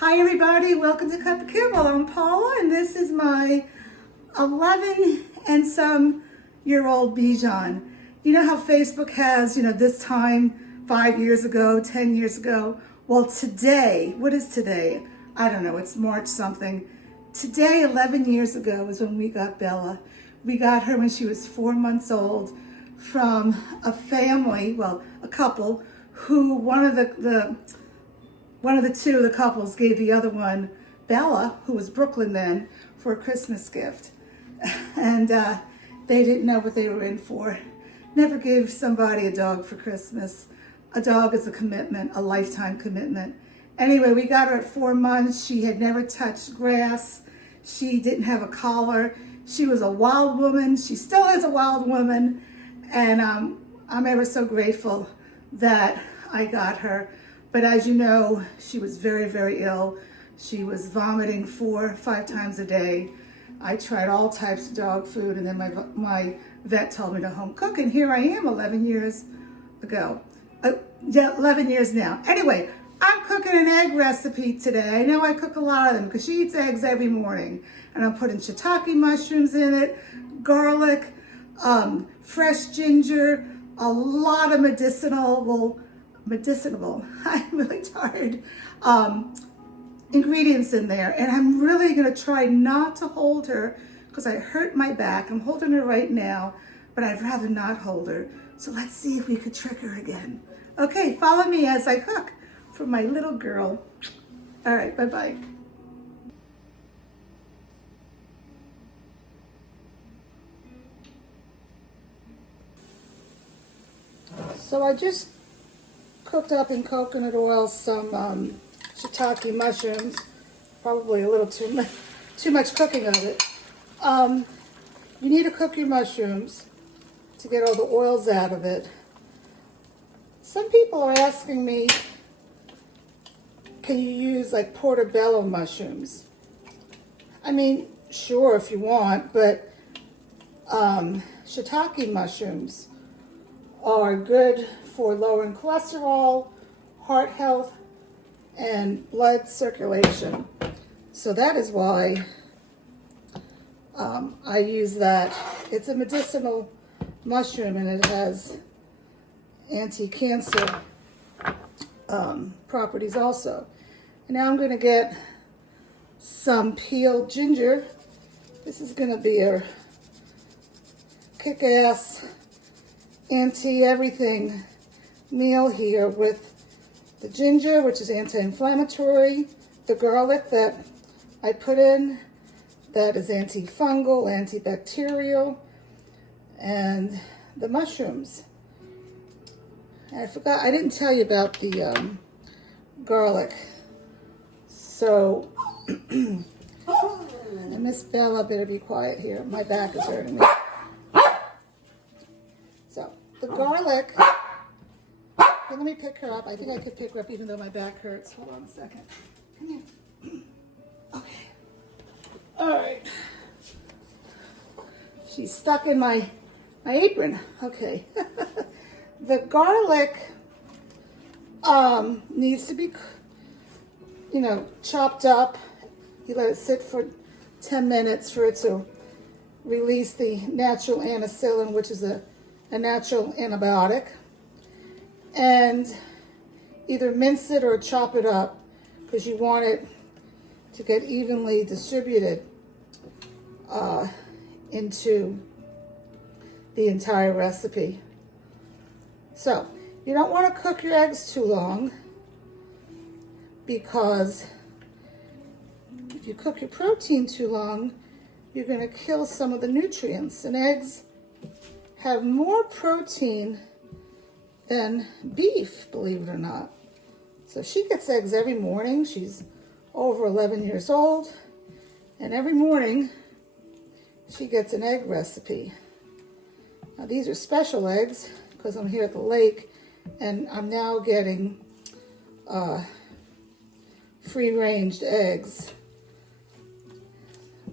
Hi everybody, welcome to Cut the Kibble. I'm Paula and this is my 11 and some year old Bichon. You know how Facebook has, this time 5 years ago, 10 years ago? Well today, what is today? I don't know, it's March something. Today, 11 years ago is when we got Bella. We got her when she was 4 months old from a family, well, a couple, who one of the two of the couples gave the other one, Bella, who was Brooklyn then, for a Christmas gift. And they didn't know what they were in for. Never give somebody a dog for Christmas. A dog is a commitment, a lifetime commitment. Anyway, we got her at 4 months. She had never touched grass. She didn't have a collar. She was a wild woman. She still is a wild woman. And I'm ever so grateful that I got her. But as you know, she was very, very ill. She was vomiting 4 or 5 times a day. I tried all types of dog food, and then my vet told me to home cook, and here I am 11 years ago. 11 years now. Anyway, I'm cooking an egg recipe today. I know I cook a lot of them because she eats eggs every morning. And I'm putting shiitake mushrooms in it, garlic, fresh ginger, a lot of medicinal, I'm really tired, ingredients in there. And I'm really gonna try not to hold her because I hurt my back. I'm holding her right now, but I'd rather not hold her. So let's see if we could trick her again. Okay, follow me as I cook for my little girl. All right, bye-bye. So I just cooked up in coconut oil some shiitake mushrooms, probably a little too much cooking of it. You need to cook your mushrooms to get all the oils out of it. Some people are asking me, can you use like portobello mushrooms? I mean, sure if you want, but shiitake mushrooms are good for lowering cholesterol, heart health, and blood circulation. So that is why I use that. It's a medicinal mushroom and it has anti-cancer properties also. And now I'm going to get some peeled ginger. This is going to be a kick-ass anti-everything meal here with the ginger, which is anti-inflammatory, the garlic that I put in, that is antifungal, antibacterial, and the mushrooms. And I forgot, I didn't tell you about the garlic. So, and Miss Bella better be quiet here. My back is hurting me. So, the garlic, okay, let me pick her up. I think I could pick her up even though my back hurts. Hold on a second. Come here. Okay. All right. She's stuck in my apron. Okay. The garlic needs to be, chopped up. You let it sit for 10 minutes for it to release the natural anicillin, which is a natural antibiotic. And either mince it or chop it up because you want it to get evenly distributed into the entire recipe. So you don't want to cook your eggs too long because if you cook your protein too long, you're going to kill some of the nutrients. And eggs have more protein than beef, believe it or not. So she gets eggs every morning. She's over 11 years old. And every morning, she gets an egg recipe. Now these are special eggs because I'm here at the lake and I'm now getting free-range eggs.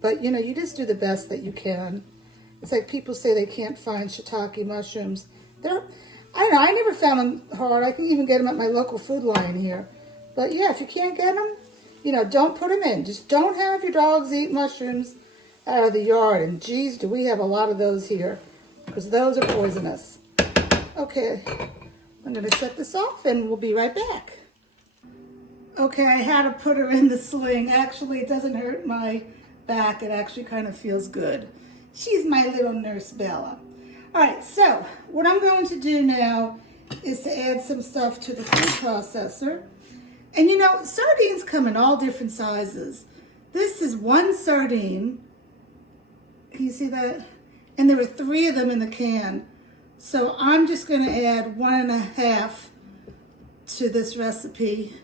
But you just do the best that you can. It's like people say they can't find shiitake mushrooms. I don't know, I never found them hard. I can even get them at my local Food Lion here. But yeah, if you can't get them, You know, don't put them in. Just don't have your dogs eat mushrooms out of the yard. And geez, do we have a lot of those here, because those are poisonous. Okay, I'm gonna shut this off and we'll be right back. Okay, I had to put her in the sling. Actually, it doesn't hurt my back. It actually kind of feels good. She's my little nurse Bella. All right, so what I'm going to do now is to add some stuff to the food processor. And you know, sardines come in all different sizes. This is one sardine. Can you see that? And there were 3 of them in the can. So I'm just going to add 1.5 to this recipe.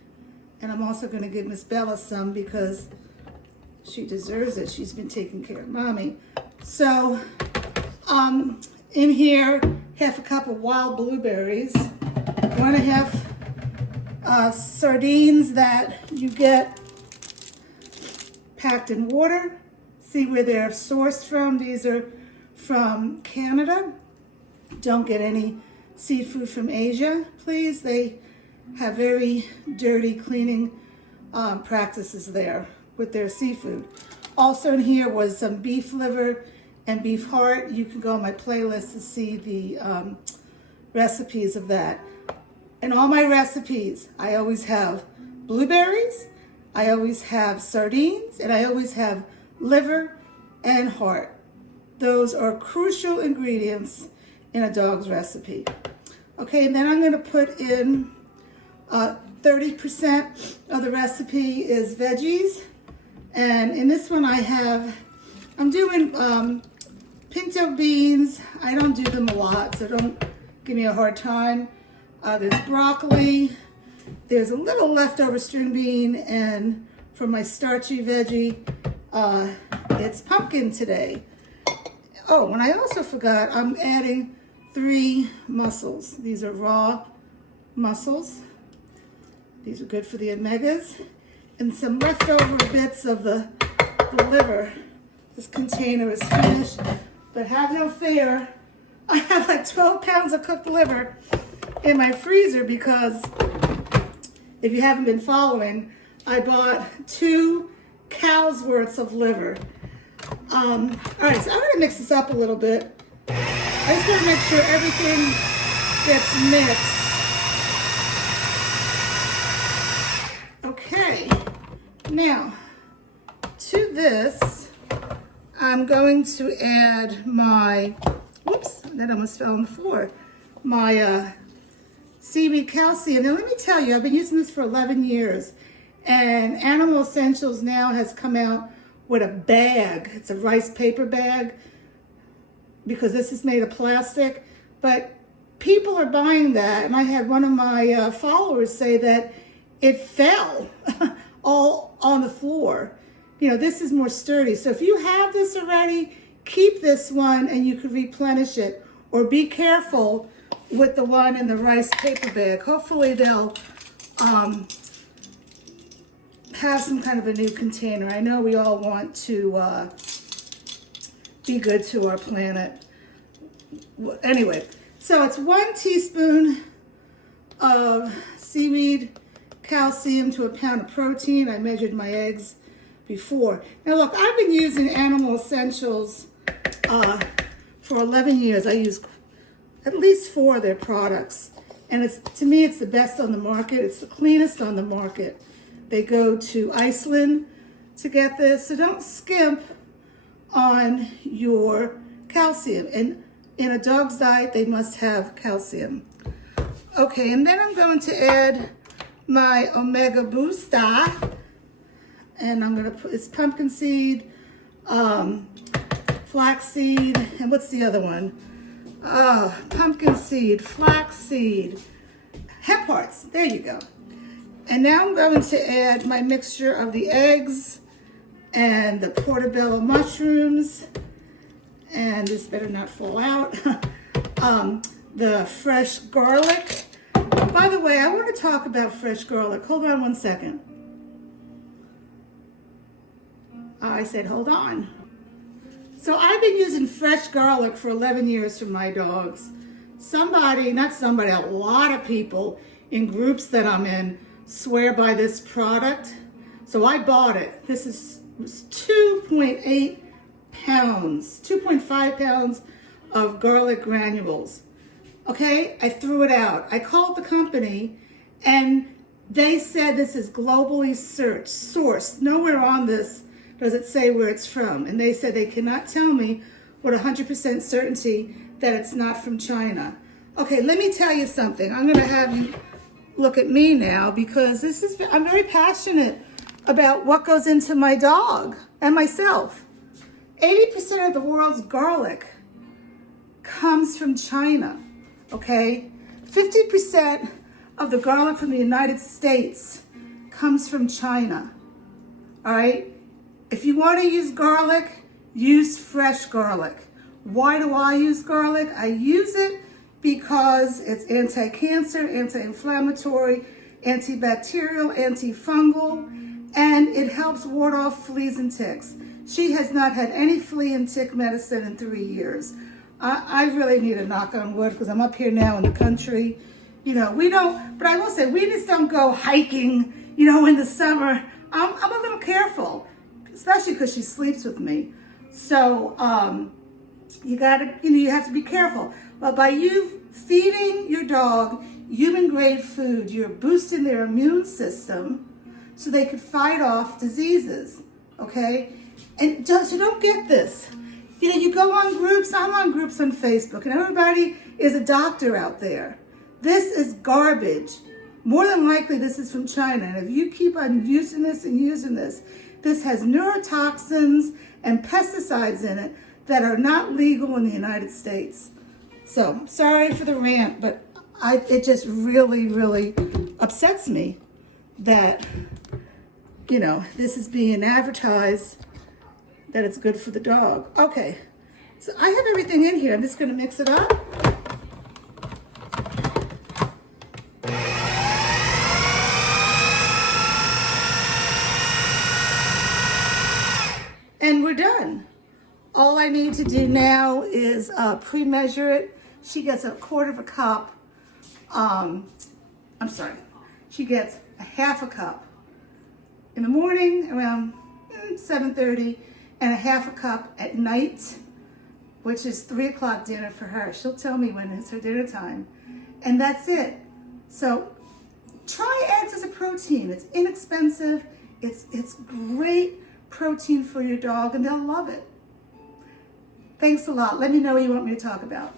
And I'm also going to give Miss Bella some because she deserves it. She's been taking care of Mommy. So in here, 1/2 cup of wild blueberries, 1.5 sardines that you get packed in water. See where they're sourced from. These are from Canada. Don't get any seafood from Asia, please. They have very dirty cleaning practices there with their seafood. Also in here was some beef liver and beef heart. You can go on my playlist to see the recipes of that. In all my recipes, I always have blueberries, I always have sardines, and I always have liver and heart. Those are crucial ingredients in a dog's recipe. Okay, and then I'm gonna put in 30% of the recipe is veggies. And in this one I'm doing pinto beans. I don't do them a lot, so don't give me a hard time. There's broccoli. There's a little leftover string bean, and for my starchy veggie, it's pumpkin today. Oh, and I also forgot, I'm adding 3 mussels. These are raw mussels. These are good for the omegas. And some leftover bits of the liver. This container is finished, but have no fear. I have like 12 pounds of cooked liver in my freezer because if you haven't been following, I bought 2 cows worths of liver. All right, so I'm gonna mix this up a little bit. I just wanna make sure everything gets mixed. Okay, now to this, I'm going to add my, whoops, that almost fell on the floor, my seaweed calcium. Now let me tell you, I've been using this for 11 years, and Animal Essentials now has come out with a bag. It's a rice paper bag because this is made of plastic, but people are buying that, and I had one of my followers say that it fell all on the floor. You know, this is more sturdy. So if you have this already, keep this one and you can replenish it, or be careful with the one in the rice paper bag. Hopefully they'll have some kind of a new container. I know we all want to be good to our planet. Anyway, so it's 1 teaspoon of seaweed calcium to a pound of protein. I measured my eggs before. Now look, I've been using Animal Essentials for 11 years. I use at least 4 of their products. And it's, to me, it's the best on the market. It's the cleanest on the market. They go to Iceland to get this. So don't skimp on your calcium. And in a dog's diet, they must have calcium. Okay, and then I'm going to add my Omega Booster. And I'm gonna put, it's pumpkin seed, flax seed, and what's the other one? Pumpkin seed, flax seed, hemp hearts, there you go. And now I'm going to add my mixture of the eggs and the portobello mushrooms, and this better not fall out, the fresh garlic. By the way, I want to talk about fresh garlic. Hold on one second. I said, hold on. So I've been using fresh garlic for 11 years for my dogs. Somebody, not somebody, a lot of people in groups that I'm in swear by this product, So I bought it. This is 2.8 pounds, 2.5 pounds of garlic granules. Okay, I threw it out. I called the company and they said this is globally sourced. Nowhere on this does it say where it's from. And they said they cannot tell me with 100% certainty that it's not from China. Okay, let me tell you something. I'm gonna have you look at me now because I'm very passionate about what goes into my dog and myself. 80% of the world's garlic comes from China, okay? 50% of the garlic from the United States comes from China, all right? If you want to use garlic, use fresh garlic. Why do I use garlic? I use it because it's anti-cancer, anti-inflammatory, antibacterial, antifungal, and it helps ward off fleas and ticks. She has not had any flea and tick medicine in 3 years. I really need a knock on wood because I'm up here now in the country. You know, but I will say, we just don't go hiking, you know, in the summer. I'm a little careful, especially because she sleeps with me. So you have to be careful. But by you feeding your dog human grade food, you're boosting their immune system so they could fight off diseases, okay? And so don't get this. You know, you go on groups, I'm on groups on Facebook, and everybody is a doctor out there. This is garbage. More than likely, this is from China. And if you keep on using this, this has neurotoxins and pesticides in it that are not legal in the United States. So, sorry for the rant, but it just really, really upsets me that, you know, this is being advertised that it's good for the dog. Okay, so I have everything in here. I'm just going to mix it up. And we're done. All I need to do now is pre-measure it. She gets a quarter of a cup. She gets a half a cup in the morning around 7:30 and a half a cup at night, which is 3 o'clock dinner for her. She'll tell me when it's her dinner time. And that's it. So try eggs as a protein. It's inexpensive. It's great protein for your dog and they'll love it. Thanks a lot. Let me know what you want me to talk about.